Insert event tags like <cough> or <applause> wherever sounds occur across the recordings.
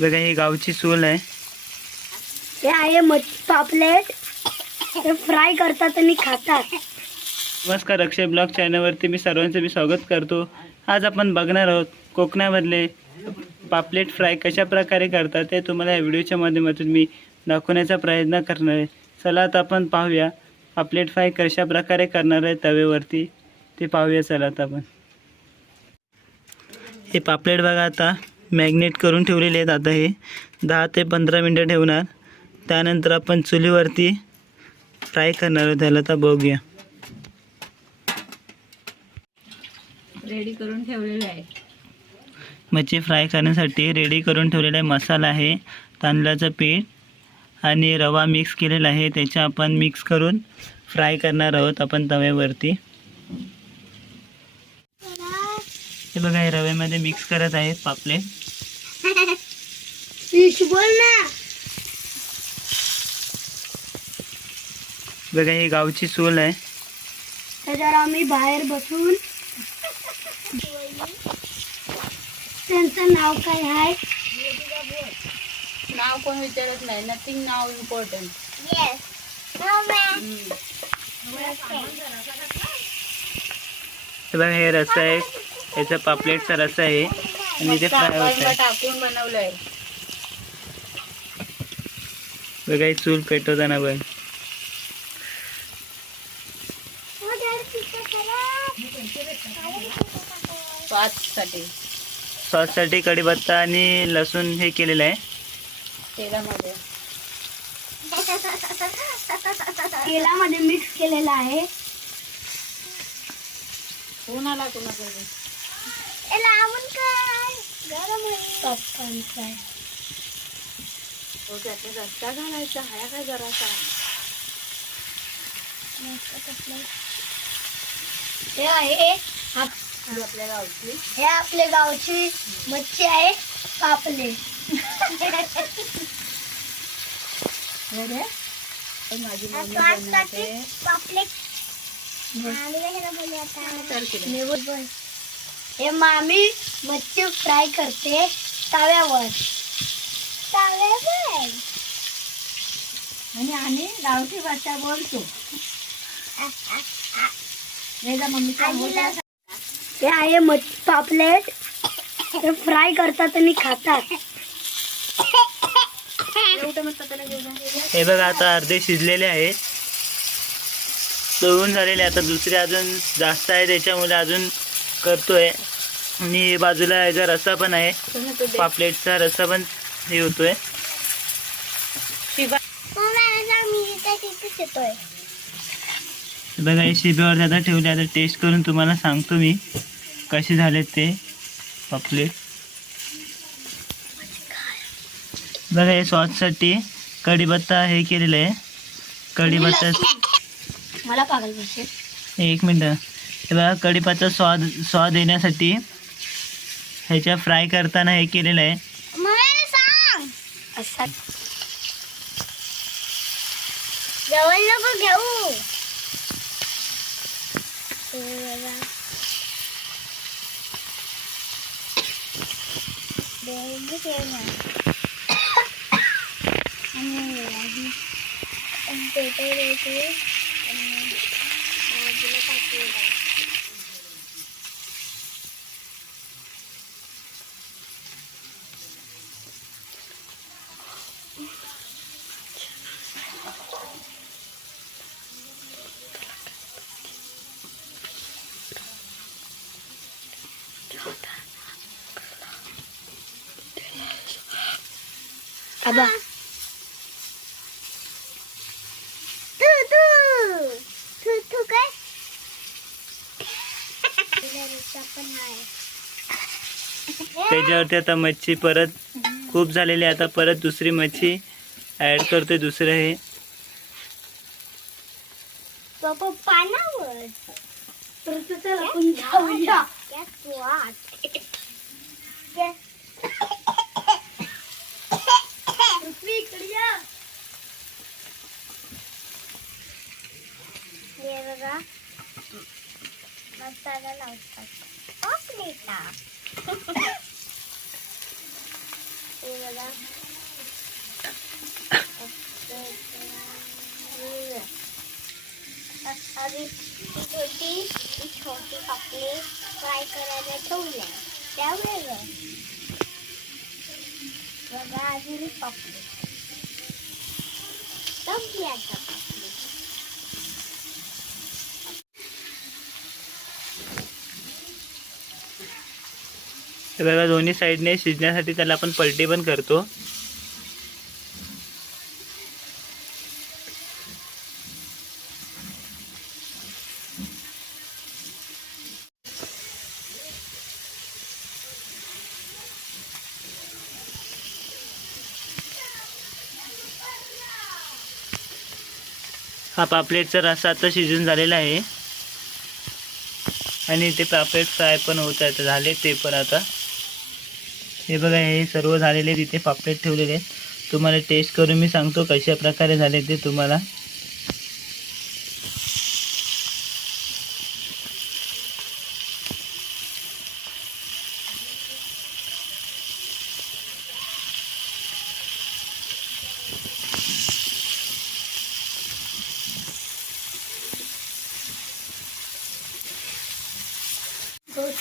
बघा ही गावची चूल आहे. हे आहे मच्छी पापलेट. हे फ्राय करतात आणि खातात. नमस्कार अक्षय ब्लॉग चॅनलवरती मी सर्वांचं मी स्वागत करतो. आज आपण बघणार आहोत कोकणामधले पापलेट फ्राय कशा प्रकारे करतात ते तुम्हाला या व्हिडिओच्या माध्यमातून मी दाखवण्याचा प्रयत्न करणार आहे. चला आता आपण पाहूया पापलेट फ्राय कशा प्रकारे करणार आहे तवेवरती ते पाहूया चला आता आपण. हे पापलेट बघा आता. मॅग्नेट करून ठेवलेले आहेत आता हे. दहा ते पंधरा मिनटं ठेवणार. त्यानंतर आपण चुलीवरती फ्राय करणार आहोत. त्याला आता बघूया. रेडी करून ठेवलेलं आहे. मच्छी फ्राय करण्यासाठी रेडी करून ठेवलेला आहे मसाला आहे तांदळाचं पीठ आणि रवा मिक्स केलेला आहे. त्याच्या आपण मिक्स करून फ्राय करणार आहोत आपण तव्यावरती. हे बघा हे रव्यामध्ये मिक्स करत आहेत पापले. बोल ना. बघा ही गावची चूल आहे. त्याच्यावर आम्ही बाहेर बसून. त्यांचं नाव काय आहे? नाव कोण विचारत नाही. नथिंग नाव इम्पॉर्टंट हे बघा हे रस्सा आहे. याचा पापलेटचा रस्सा आहे. आणि ते फ्राय होत आहे. टाकून बनवलंय बघा ही चूल पेटवताना बघ पाच साठी सॉससाठी कढीपत्ता आणि लसूण हे केलेलं आहे. तेलामध्ये. तेलामध्ये मिक्स केलेला आहे. कोणाला कोणाकडे फ्राय. हो त्याचा रस्ता घालायचा. हा काय जरासा? हे आहे आप- ही आपल्या गावची. हे मच्छी आहे पापले माझी मम्मी बनवते. तर केलं. हे मामी मच्छी फ्राय करते तव्यावर. तव्यावर. आणि आम्ही गावठी भाषा बोलतो. हे आहे मच्छी पापलेट. हे फ्राय करतात आणि खातात. हे बघा आता अर्धे शिजलेले आहेत तळून झालेले आता दुसरे अजून जास्त आहे. त्याच्यामुळे अजून करतोय. आणि बाजूला याचा रस्सा पण आहे. पापलेटचा रस्सा पण हे होतोय. हे बघा हे शिब्यावर आता ठेवले. आता टेस्ट करून तुम्हाला सांगतो मी कसे झालेत ते पापलेट. बघा हे सॉससाठी कढीपत्ता हे केलेलं आहे. कढीपत्ता मला पागल बसेल. एक मिनटं. हे बघा कढीपत्ता स्वाद स्वाद येण्यासाठी ह्याच्या फ्राय करताना हे केलेलं आहे. घेऊ. <coughs> <coughs> आबा. तू तू तू तू काय? त्याच्यावरती आता मच्छी परत खूप झालेली आहे. आता परत दुसरी मच्छी ॲड करतोय दुसरं हे. पानावर तर चल आपण जाऊया पृथ्वी इकडे या. हे बघा मसाला लावतात छोटी छोटी पापले फ्राय करायला ठेवल्या त्यामुळे बघा अजून पापले संपली आता पापले हे बघा दोन्ही साईडने शिजण्यासाठी त्याला आपण पलटी पण करतो. हा पापलेटचा रस्सा आता शिजून झालेला आहे. आणि ते पापलेट फ्राय पण होत आहेत झाले ते पण आता. हे बघा हे सर्व झालेले तिथे पापलेट ठेवलेले आहेत. तुम्हाला टेस्ट करून मी सांगतो कशा प्रकारे झाले ते तुम्हाला.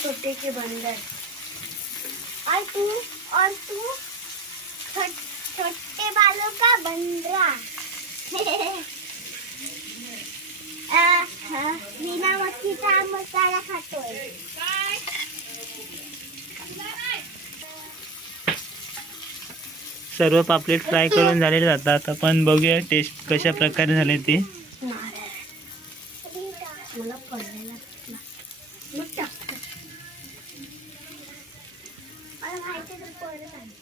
छोटे के बंदर और तू और तू छोट- छोटे बालों का बंदरा। अ, ह, बिना मसाला खातोय सर्व पापलेट फ्राय करून झालेले जातात. आपण बघूया टेस्ट कशा प्रकारे झाले ते. അത് വായിച്ചത് പോലെ തന്നെ